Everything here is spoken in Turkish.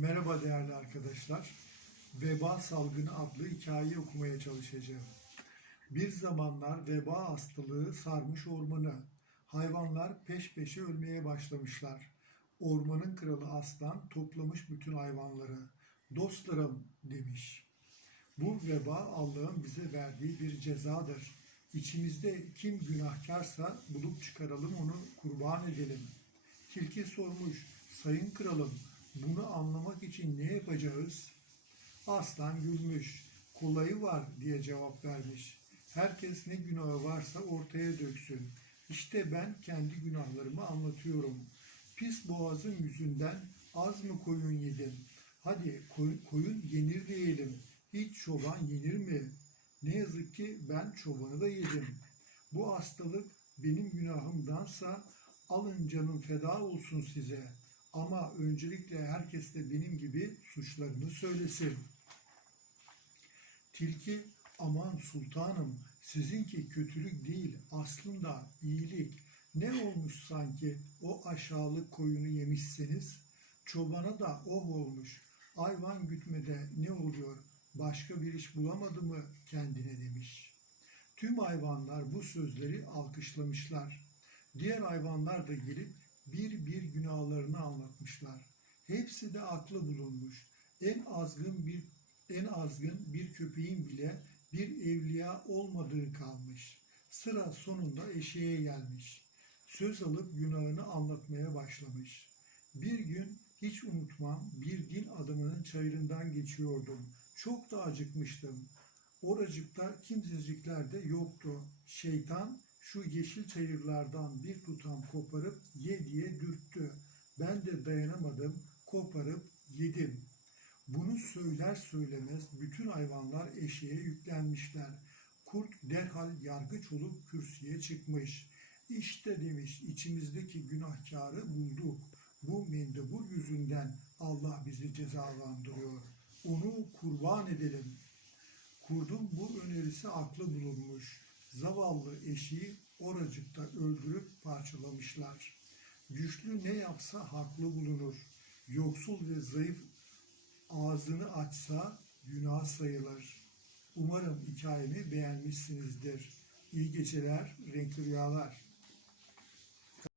Merhaba değerli arkadaşlar. Veba Salgını adlı hikayeyi okumaya çalışacağım. Bir zamanlar veba hastalığı sarmış ormanı. Hayvanlar peş peşe ölmeye başlamışlar. Ormanın kralı aslan toplamış bütün hayvanları. Dostlarım demiş. Bu veba Allah'ın bize verdiği bir cezadır. İçimizde kim günahkarsa bulup çıkaralım onu kurban edelim. Tilki sormuş, sayın kralım bunu anlamak için ne yapacağız? Aslan gülmüş, kolayı var diye cevap vermiş. Herkes ne günahı varsa ortaya döksün. İşte ben kendi günahlarımı anlatıyorum. Pis boğazım yüzünden az mı koyun yedim? Hadi koy- koyun yenir diyelim. Hiç çoban yenir mi? Ne yazık ki ben çobanı da yedim. Bu hastalık benim günahımdansa alın canım feda olsun size. Ama öncelikle herkes de benim gibi suçlarını söylesin. Tilki aman sultanım sizinki kötülük değil aslında iyilik. Ne olmuş sanki o aşağılık koyunu yemişseniz? Çobana da oh olmuş. Hayvan gütmede ne oluyor? Başka bir iş bulamadı mı kendine demiş. Tüm hayvanlar bu sözleri alkışlamışlar. Diğer hayvanlar da gelip bir bir günahlarını anlatmışlar. Hepsi de aklı bulunmuş. En azgın bir en azgın bir köpeğin bile bir evliya olmadığı kalmış. Sıra sonunda eşeğe gelmiş. Söz alıp günahını anlatmaya başlamış. Bir gün hiç unutmam bir din adamının çayırından geçiyordum. Çok da acıkmıştım. Oracıkta kimsecikler de yoktu. Şeytan şu yeşil çayırlardan bir tutam koparıp ye diye dürttü. Ben de dayanamadım, koparıp yedim. Bunu söyler söylemez bütün hayvanlar eşeğe yüklenmişler. Kurt derhal yargıç olup kürsüye çıkmış. İşte demiş içimizdeki günahkarı bulduk. Bu mendebur yüzünden Allah bizi cezalandırıyor. Onu kurban edelim. Kurdun bu önerisi aklı bulunmuş. Zavallı eşiği oracıkta öldürüp parçalamışlar. Güçlü ne yapsa haklı bulunur. Yoksul ve zayıf ağzını açsa günah sayılır. Umarım hikayemi beğenmişsinizdir. İyi geceler, renkli rüyalar.